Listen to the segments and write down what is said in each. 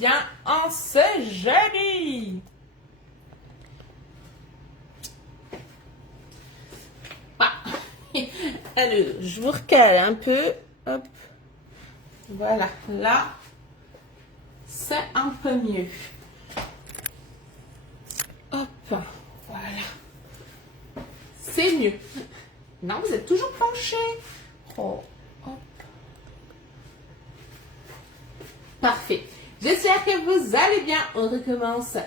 bien en ce jeudi. Ah. Alors, je vous recale un peu. Hop. Voilà, là, c'est un peu mieux. Hop, voilà. C'est mieux. Non, vous êtes toujours penché. Oh, hop. Parfait. J'espère que vous allez bien. On recommence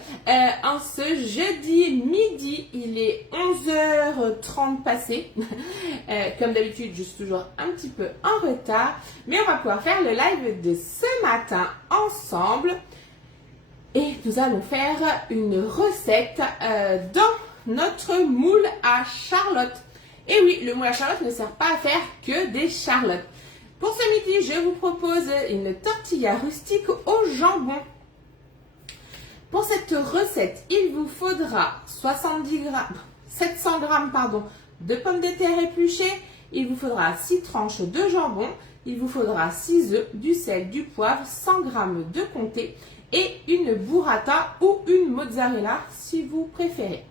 en ce jeudi midi. Il est 11h30 passé. Comme d'habitude, je suis toujours un petit peu en retard. Mais on va pouvoir faire le live de ce matin ensemble. Et nous allons faire une recette dans notre moule à charlotte. Et oui, le moule à charlotte ne sert pas à faire que des charlottes. Pour ce midi, je vous propose une tortilla rustique au jambon. Pour cette recette, il vous faudra 700 g de pommes de terre épluchées. Il vous faudra 6 tranches de jambon. Il vous faudra 6 œufs, du sel, du poivre, 100 g de comté et une burrata ou une mozzarella si vous préférez.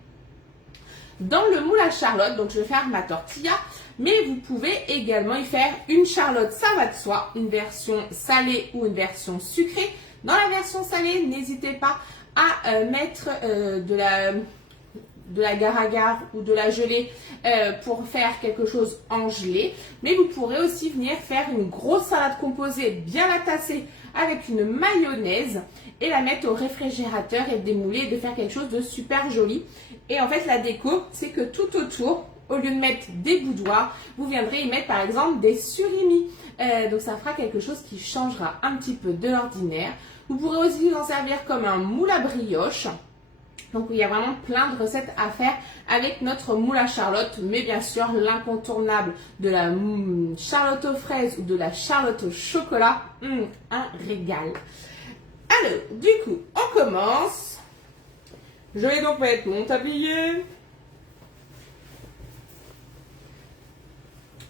Dans le moule à charlotte, donc je vais faire ma tortilla, mais vous pouvez également y faire une charlotte, ça va de soi, une version salée ou une version sucrée. Dans la version salée, n'hésitez pas à mettre de la agar-agar ou de la gelée pour faire quelque chose en gelée. Mais vous pourrez aussi venir faire une grosse salade composée, bien la tasser avec une mayonnaise et la mettre au réfrigérateur et démouler, de faire quelque chose de super joli. Et en fait, la déco, c'est que tout autour, au lieu de mettre des boudoirs, vous viendrez y mettre par exemple des surimi. Donc ça fera quelque chose qui changera un petit peu de l'ordinaire. Vous pourrez aussi vous en servir comme un moule à brioche. Donc il y a vraiment plein de recettes à faire avec notre moule à charlotte. Mais bien sûr, l'incontournable de la charlotte aux fraises ou de la charlotte au chocolat, un régal. Alors, du coup, on commence. Je vais donc mettre mon tablier.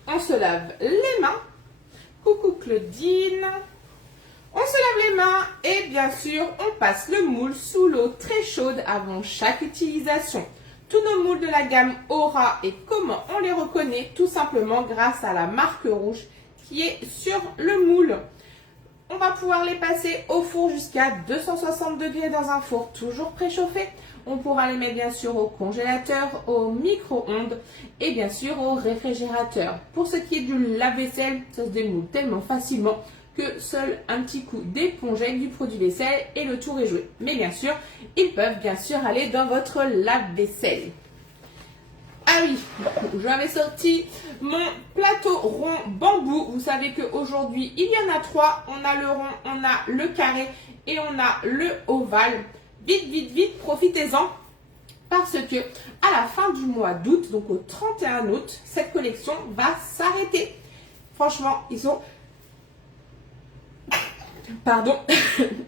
On se lave les mains. Coucou Claudine. On se lave les mains et bien sûr, on passe le moule sous l'eau très chaude avant chaque utilisation. Tous nos moules de la gamme Aura, et comment on les reconnaît? Tout simplement grâce à la marque rouge qui est sur le moule. On va pouvoir les passer au four jusqu'à 260 degrés dans un four toujours préchauffé. On pourra les mettre bien sûr au congélateur, au micro-ondes et bien sûr au réfrigérateur. Pour ce qui est du lave-vaisselle, ça se démoule tellement facilement que seul un petit coup d'éponge avec du produit vaisselle et le tour est joué. Mais bien sûr, ils peuvent bien sûr aller dans votre lave-vaisselle. Ah oui, j'avais sorti mon plateau rond bambou. Vous savez qu'aujourd'hui, il y en a 3. On a le rond, on a le carré et on a le ovale. Vite, vite, vite, profitez-en. Parce que à la fin du mois d'août, donc au 31 août, cette collection va s'arrêter. Franchement, ils sont... Pardon,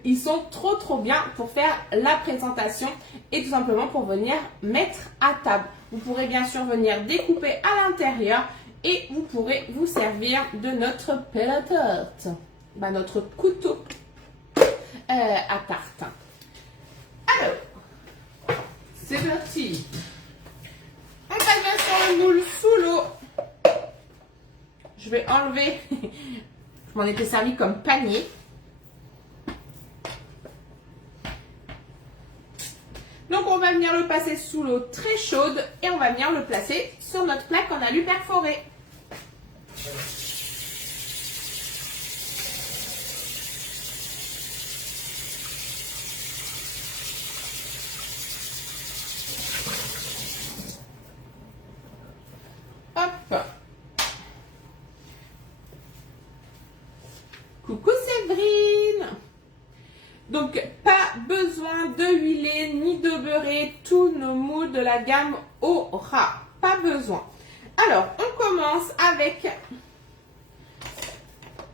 ils sont trop bien pour faire la présentation et tout simplement pour venir mettre à table. Vous pourrez bien sûr venir découper à l'intérieur et vous pourrez vous servir de notre pelle à tarte, notre couteau à tarte. Alors, c'est parti. On passe bien sur le moule sous l'eau. Je vais enlever, je m'en étais servi comme panier. Donc on va venir le passer sous l'eau très chaude et on va venir le placer sur notre plaque en alu perforé. Hop. Coucou Séverine. Donc, pas besoin de huiler ni de beurrer tous nos moules de la gamme Aura. Pas besoin. Alors, on commence avec...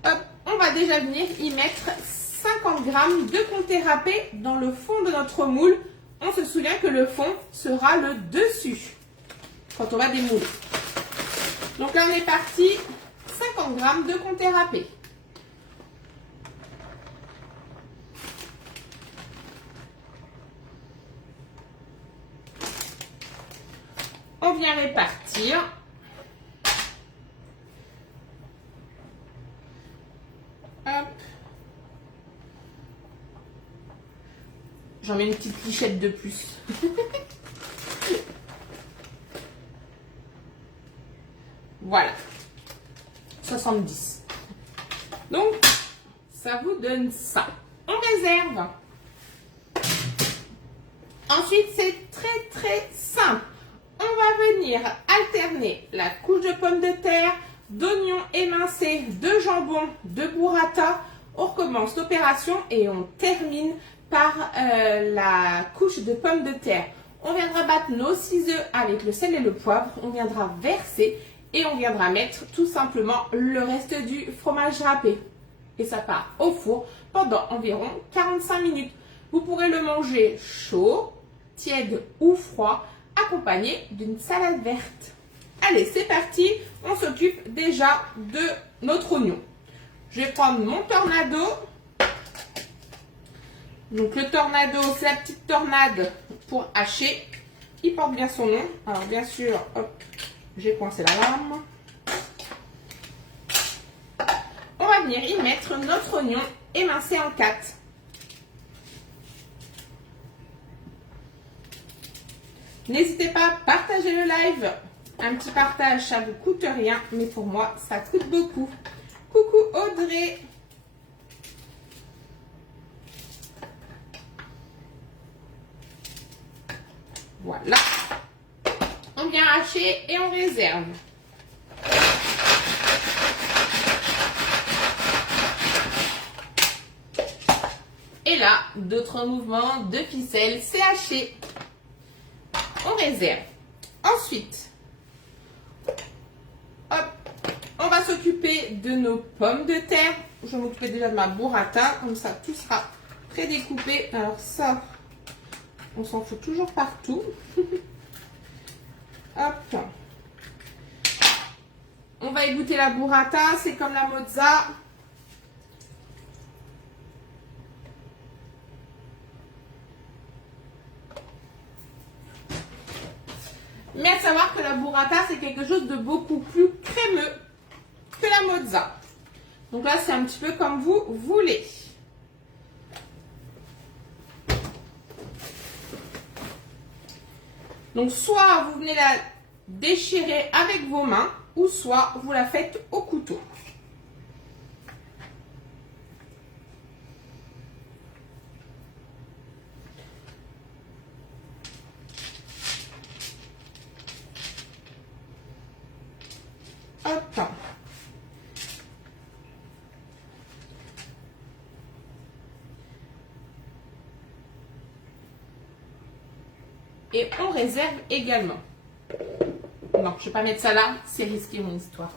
Hop, on va déjà venir y mettre 50 g de comté râpé dans le fond de notre moule. On se souvient que le fond sera le dessus quand on va démouler. Donc là, on est parti. 50 g de comté râpé. On vient répartir. Hop. J'en mets une petite lichette de plus. Voilà. 70. Donc, ça vous donne ça. On réserve. Ensuite, c'est très simple. On va venir alterner la couche de pommes de terre, d'oignons émincés, de jambon, de burrata. On recommence l'opération et on termine par la couche de pommes de terre. On viendra battre nos 6 œufs avec le sel et le poivre. On viendra verser et on viendra mettre tout simplement le reste du fromage râpé. Et ça part au four pendant environ 45 minutes. Vous pourrez le manger chaud, tiède ou froid, accompagné d'une salade verte. Allez, c'est parti. On s'occupe déjà de notre oignon. Je vais prendre mon tornado. Donc le tornado, c'est la petite tornade pour hacher. Il porte bien son nom. Alors bien sûr, hop, j'ai coincé la lame. On va venir y mettre notre oignon émincé en 4. N'hésitez pas à partager le live. Un petit partage, ça ne vous coûte rien, mais pour moi, ça coûte beaucoup. Coucou Audrey. Voilà. On vient hacher et on réserve. Et là, d'autres mouvements de ficelle, c'est haché. On réserve. Ensuite, hop, on va s'occuper de nos pommes de terre. Je vais m'occuper déjà de ma burrata, comme ça tout sera prédécoupé. Alors ça, on s'en fout toujours partout. Hop. On va égoutter la burrata, c'est comme la mozza. Mais à savoir que la burrata, c'est quelque chose de beaucoup plus crémeux que la mozza. Donc là, c'est un petit peu comme vous voulez. Donc, soit vous venez la déchirer avec vos mains, ou soit vous la faites au couteau. Hop. Et on réserve également. Non, je ne vais pas mettre ça là, c'est risqué mon histoire.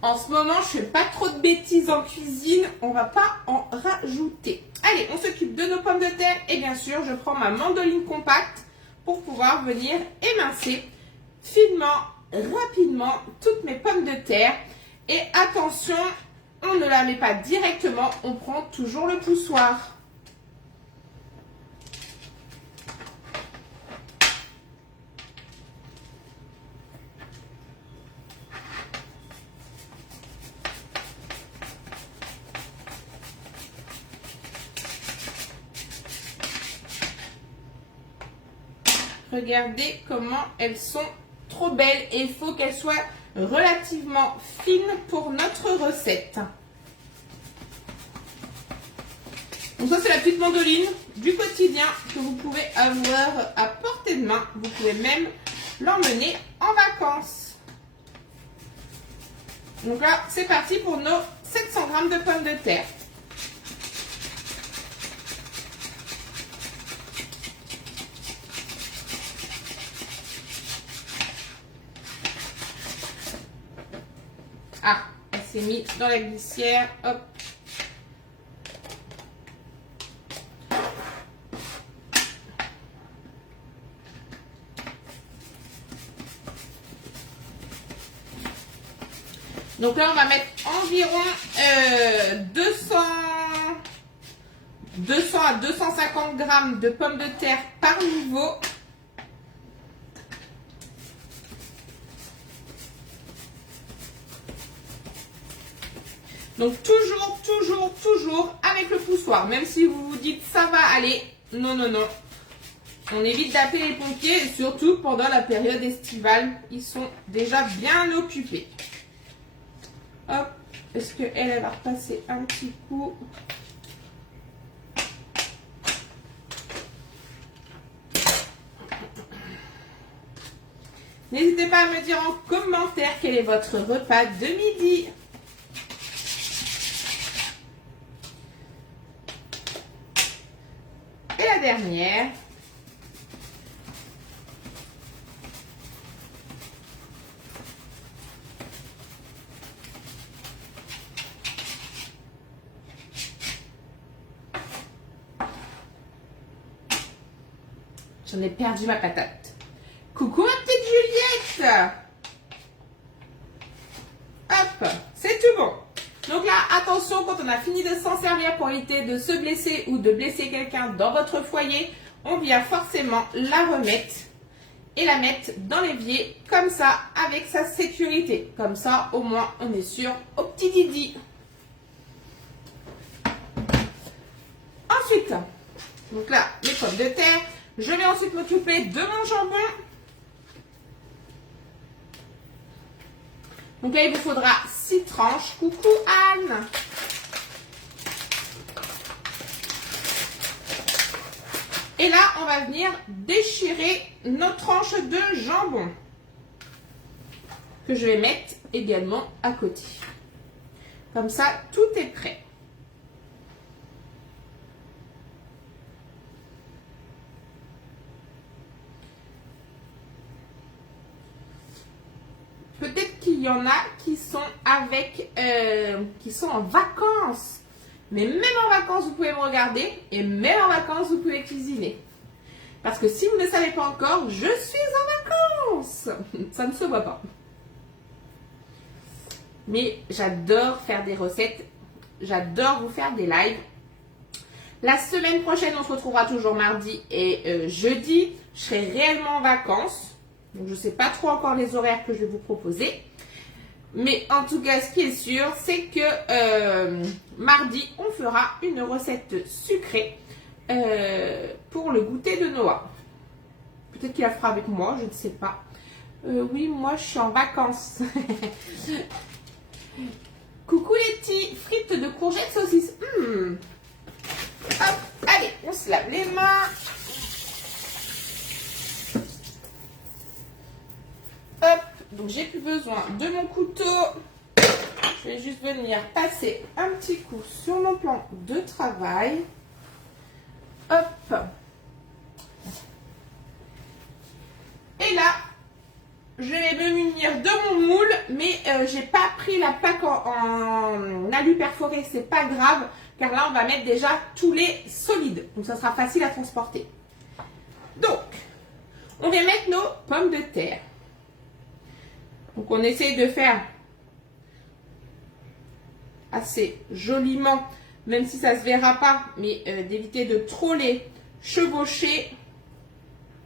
En ce moment, je ne fais pas trop de bêtises en cuisine, on ne va pas en rajouter. Allez, on s'occupe de nos pommes de terre et bien sûr, je prends ma mandoline compacte pour pouvoir venir émincer finement, rapidement toutes mes pommes de terre. Et attention, on ne la met pas directement, on prend toujours le poussoir. Regardez comment elles sont trop belles et il faut qu'elles soient relativement fines pour notre recette. Donc ça, c'est la petite mandoline du quotidien que vous pouvez avoir à portée de main. Vous pouvez même l'emmener en vacances. Donc là, c'est parti pour nos 700 g de pommes de terre. Ah, elle s'est mise dans la glissière. Hop. Donc là, on va mettre environ 200 200 à 250 grammes de pommes de terre par niveau. Donc toujours avec le poussoir. Même si vous vous dites ça va aller. Non, non, non. On évite d'appeler les pompiers, et surtout pendant la période estivale. Ils sont déjà bien occupés. Hop. Est-ce qu'elle elle va repasser un petit coup? N'hésitez pas à me dire en commentaire quel est votre repas de midi. Et la dernière. J'en ai perdu ma patate. Coucou ma petite Juliette. Hop, c'est tout bon. Donc là, attention, quand on a fini de s'en servir pour éviter de se blesser ou de blesser quelqu'un dans votre foyer, on vient forcément la remettre et la mettre dans l'évier comme ça, avec sa sécurité. Comme ça, au moins, on est sûr au petit Didi. Ensuite, donc là, les pommes de terre. Je vais ensuite m'occuper de mon jambon. Donc là, il vous faudra 6 tranches. Coucou Anne. Et là, on va venir déchirer nos tranches de jambon. Que je vais mettre également à côté. Comme ça, tout est prêt. Peut-être qu'il y en a qui sont qui sont en vacances. Mais même en vacances, vous pouvez me regarder. Et même en vacances, vous pouvez cuisiner. Parce que si vous ne savez pas encore, je suis en vacances. Ça ne se voit pas. Mais j'adore faire des recettes. J'adore vous faire des lives. La semaine prochaine, on se retrouvera toujours mardi et jeudi. Je serai réellement en vacances. Donc, je ne sais pas trop encore les horaires que je vais vous proposer. Mais en tout cas, ce qui est sûr, c'est que mardi, on fera une recette sucrée pour le goûter de Noah. Peut-être qu'il la fera avec moi, je ne sais pas. Oui, moi, je suis en vacances. Coucou les petits, frites de courgettes saucisses. Hop, allez, on se lave les mains. Hop, donc j'ai plus besoin de mon couteau. Je vais juste venir passer un petit coup sur mon plan de travail. Hop. Et là, je vais me munir de mon moule, mais j'ai pas pris la plaque en alu perforé, c'est pas grave, car là on va mettre déjà tous les solides, donc ça sera facile à transporter. Donc, on va mettre nos pommes de terre. Donc on essaye de faire assez joliment, même si ça ne se verra pas, mais d'éviter de trop les chevaucher.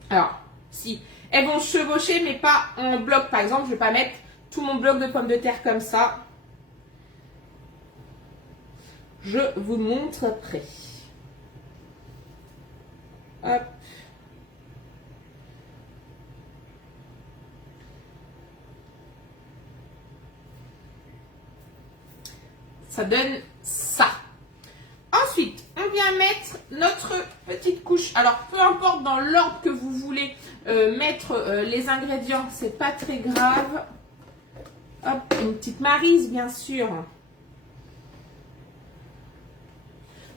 Alors, si elles vont chevaucher, mais pas en bloc. Par exemple, je ne vais pas mettre tout mon bloc de pommes de terre comme ça. Je vous montre après. Hop. Ça donne ça. Ensuite, on vient mettre notre petite couche. Alors, peu importe dans l'ordre que vous voulez mettre les ingrédients, c'est pas très grave. Hop, une petite maryse, bien sûr.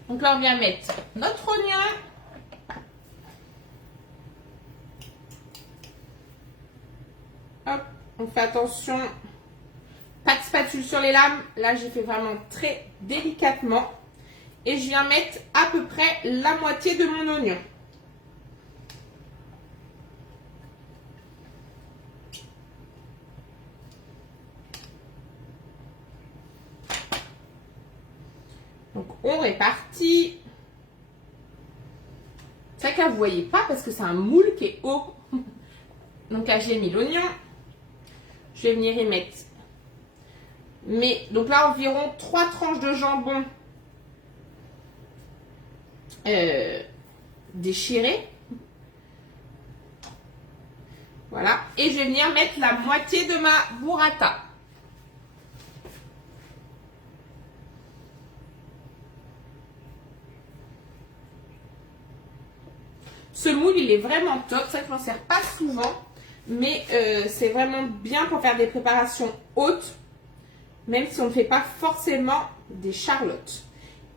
Donc là, on vient mettre notre oignon. Hop, on fait attention. Pas de spatule sur les lames. Là, j'ai fait vraiment très délicatement. Et je viens mettre à peu près la moitié de mon oignon. Donc, on répartit. là, vous voyez pas parce que c'est un moule qui est haut. Donc là, j'ai mis l'oignon. Je vais venir y mettre. Mais donc là, environ 3 tranches de jambon déchirées. Voilà. Et je vais venir mettre la moitié de ma burrata. Ce moule, il est vraiment top. C'est vrai que je m'en sers pas souvent. Mais c'est vraiment bien pour faire des préparations hautes. Même si on ne fait pas forcément des charlottes.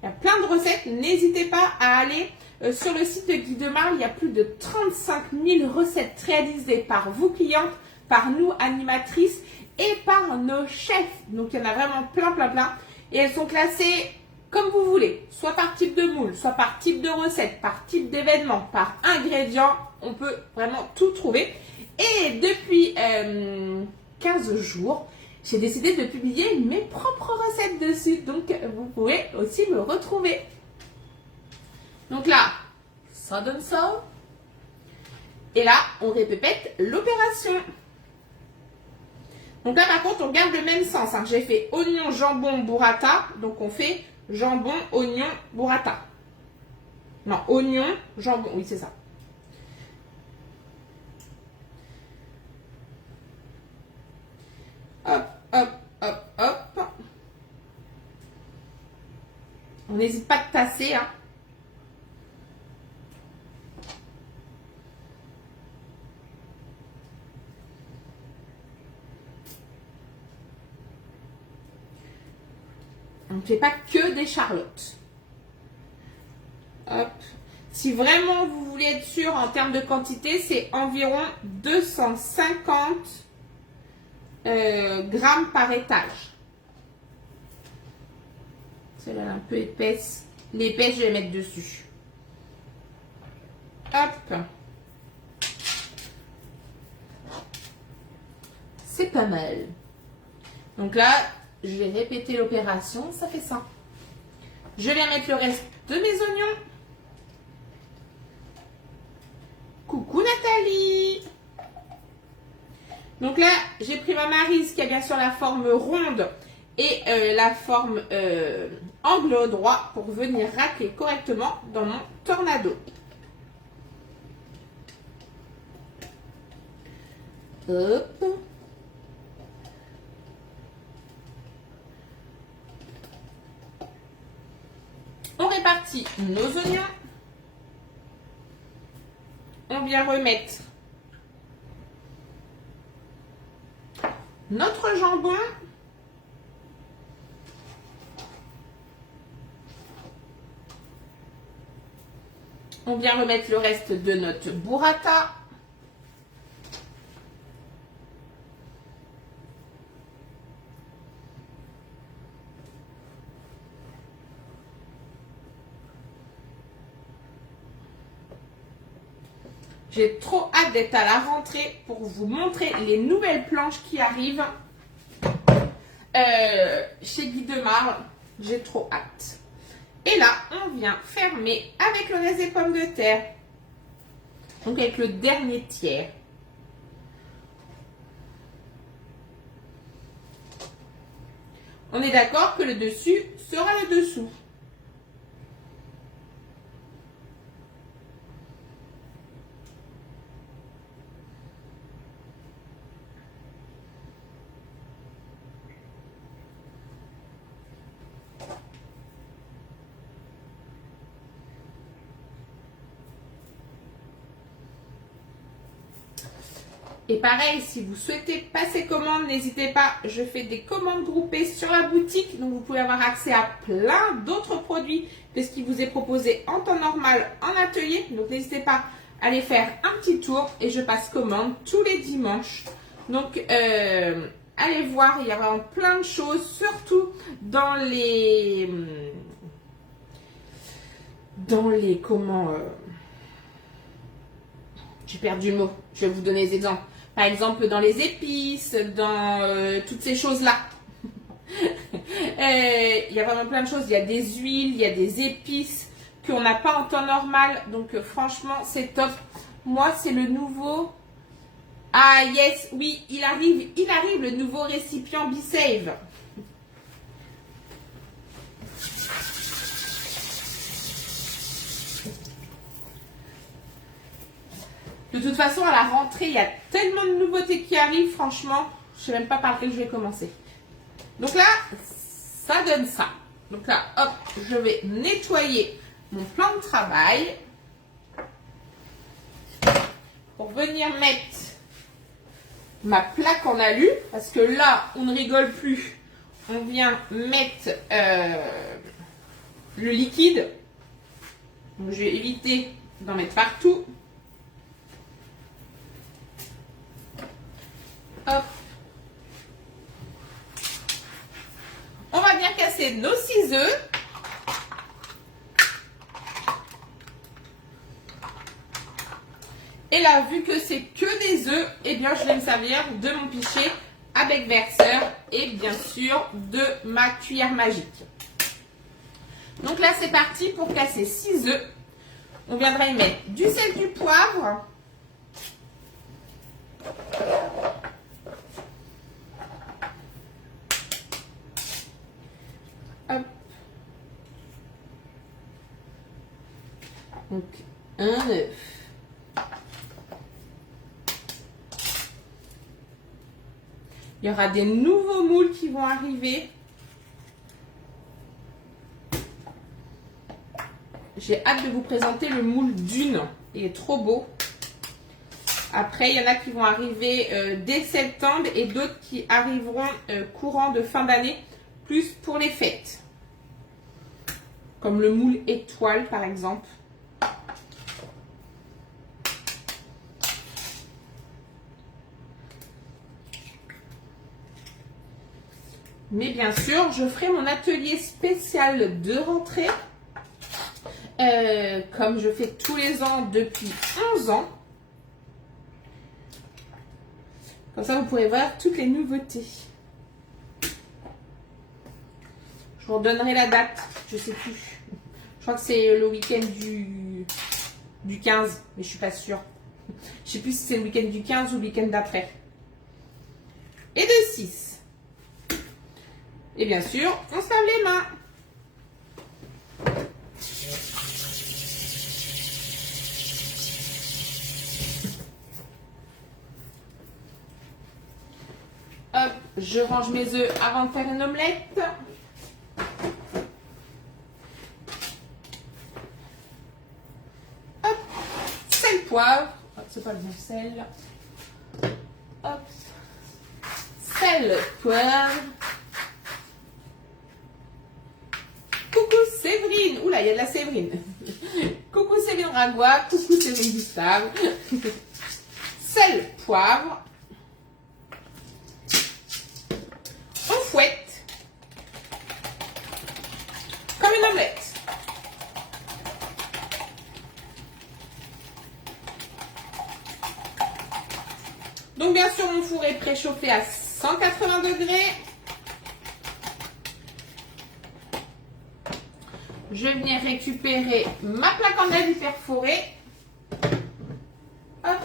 Il y a plein de recettes. N'hésitez pas à aller sur le site de Guy Demar. Il y a plus de 35 000 recettes réalisées par vous clientes, par nous animatrices et par nos chefs. Donc il y en a vraiment plein, plein, plein. Et elles sont classées comme vous voulez. Soit par type de moule, soit par type de recette, par type d'événement, par ingrédient. On peut vraiment tout trouver. Et depuis 15 jours, j'ai décidé de publier mes propres recettes dessus. Donc, vous pouvez aussi me retrouver. Donc là, ça donne ça. Et là, on répète l'opération. Donc là, par contre, on garde le même sens. Hein. J'ai fait oignon, jambon, burrata. Donc, on fait jambon, oignon, burrata. Non, oignon, jambon. Oui, c'est ça. Hop, hop, hop, hop. On n'hésite pas de tasser. Hein. On ne fait pas que des charlottes. Hop. Si vraiment vous voulez être sûr en termes de quantité, c'est environ 250 grammes par étage. Celle-là un peu épaisse. L'épaisse, je vais mettre dessus. Hop. C'est pas mal. Donc là, je vais répéter l'opération. Ça fait ça. Je vais mettre le reste de mes oignons. Coucou Nathalie. Donc là, j'ai pris ma maryse qui a bien sûr la forme ronde et la forme angle droit pour venir racler correctement dans mon tornado. Hop. On répartit nos oignons. On vient remettre notre jambon. On vient remettre le reste de notre burrata. J'ai trop hâte d'être à la rentrée pour vous montrer les nouvelles planches qui arrivent chez Guy Demar. J'ai trop hâte. Et là, on vient fermer avec le reste des pommes de terre. Donc avec le dernier tiers. On est d'accord que le dessus sera le dessous. Et pareil, si vous souhaitez passer commande, n'hésitez pas, je fais des commandes groupées sur la boutique. Donc vous pouvez avoir accès à plein d'autres produits que ce qui vous est proposé en temps normal en atelier. Donc n'hésitez pas à aller faire un petit tour et je passe commande tous les dimanches. Donc allez voir, il y a vraiment plein de choses, surtout dans les comment... j'ai perdu le mot, je vais vous donner des exemples. Par exemple, dans les épices, dans toutes ces choses-là. Il y a vraiment plein de choses. Il y a des huiles, il y a des épices qu'on n'a pas en temps normal. Donc franchement, c'est top. Moi, c'est le nouveau... Ah yes, oui, il arrive le nouveau récipient BeSave. De toute façon, à la rentrée, il y a tellement de nouveautés qui arrivent, franchement, je ne sais même pas par lequel je vais commencer. Donc là, ça donne ça. Donc là, hop, je vais nettoyer mon plan de travail pour venir mettre ma plaque en alu, parce que là, on ne rigole plus. On vient mettre le liquide. Donc, je vais éviter d'en mettre partout. Hop. On va bien casser nos 6 œufs. Et là, vu que c'est que des œufs, eh bien, je vais me servir de mon pichet à bec verseur et bien sûr de ma cuillère magique. Donc là, c'est parti pour casser 6 œufs. On viendra y mettre du sel, du poivre. Hop. Donc, un œuf. Il y aura des nouveaux moules qui vont arriver. J'ai hâte de vous présenter le moule Dune. Il est trop beau. Après, il y en a qui vont arriver dès septembre et d'autres qui arriveront courant de fin d'année, plus pour les fêtes. Comme le moule étoile, par exemple. Mais bien sûr, je ferai mon atelier spécial de rentrée. Comme je fais tous les ans depuis 11 ans. Comme ça, vous pourrez voir toutes les nouveautés. Je vous redonnerai la date. Je ne sais plus. Je crois que c'est le week-end du 15. Mais je ne suis pas sûre. Je ne sais plus si c'est le week-end du 15 ou le week-end d'après. Et de 6. Et bien sûr, on se lave les mains. Hop, je range mes œufs avant de faire une omelette. Hop, sel, poivre. Hop, c'est pas le bon sel. Hop, sel, poivre. Coucou Séverine. Oula, il y a de la Séverine. Coucou Séverine Ragois. Coucou Séverine Gustave. Sel, poivre. On fouette. Comme une omelette. Donc bien sûr, mon four est préchauffé à 180 degrés. Je vais venir récupérer ma plaque en alu perforée. Hop.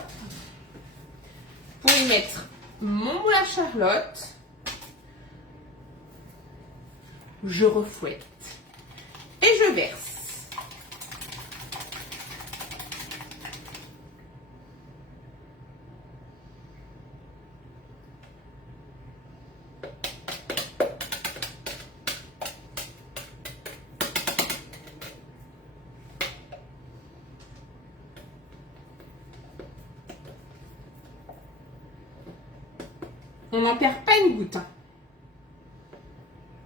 Pour y mettre mon moule à Charlotte. Je refouette. Et je verse. On n'en perd pas une goutte.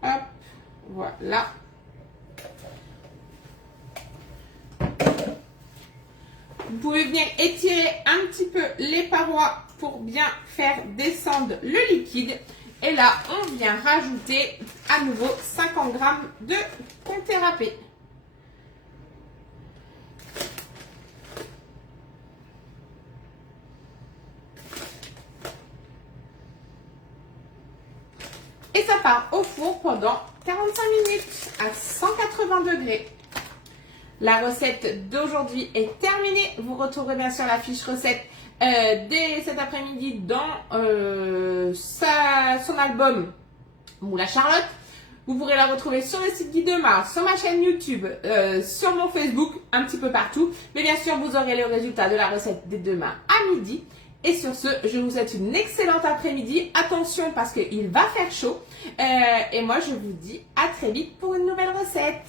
Hop, voilà. Vous pouvez venir étirer un petit peu les parois pour bien faire descendre le liquide. Et là, on vient rajouter à nouveau 50 g de comté râpé. Et ça part au four pendant 45 minutes à 180 degrés. La recette d'aujourd'hui est terminée. Vous retrouverez bien sûr la fiche recette dès cet après-midi dans son album Moule à Charlotte. Vous pourrez la retrouver sur le site Guidemar, sur ma chaîne YouTube, sur mon Facebook, un petit peu partout. Mais bien sûr, vous aurez le résultat de la recette dès demain à midi. Et sur ce, je vous souhaite une excellente après-midi. Attention parce qu'il va faire chaud. Et moi, je vous dis à très vite pour une nouvelle recette.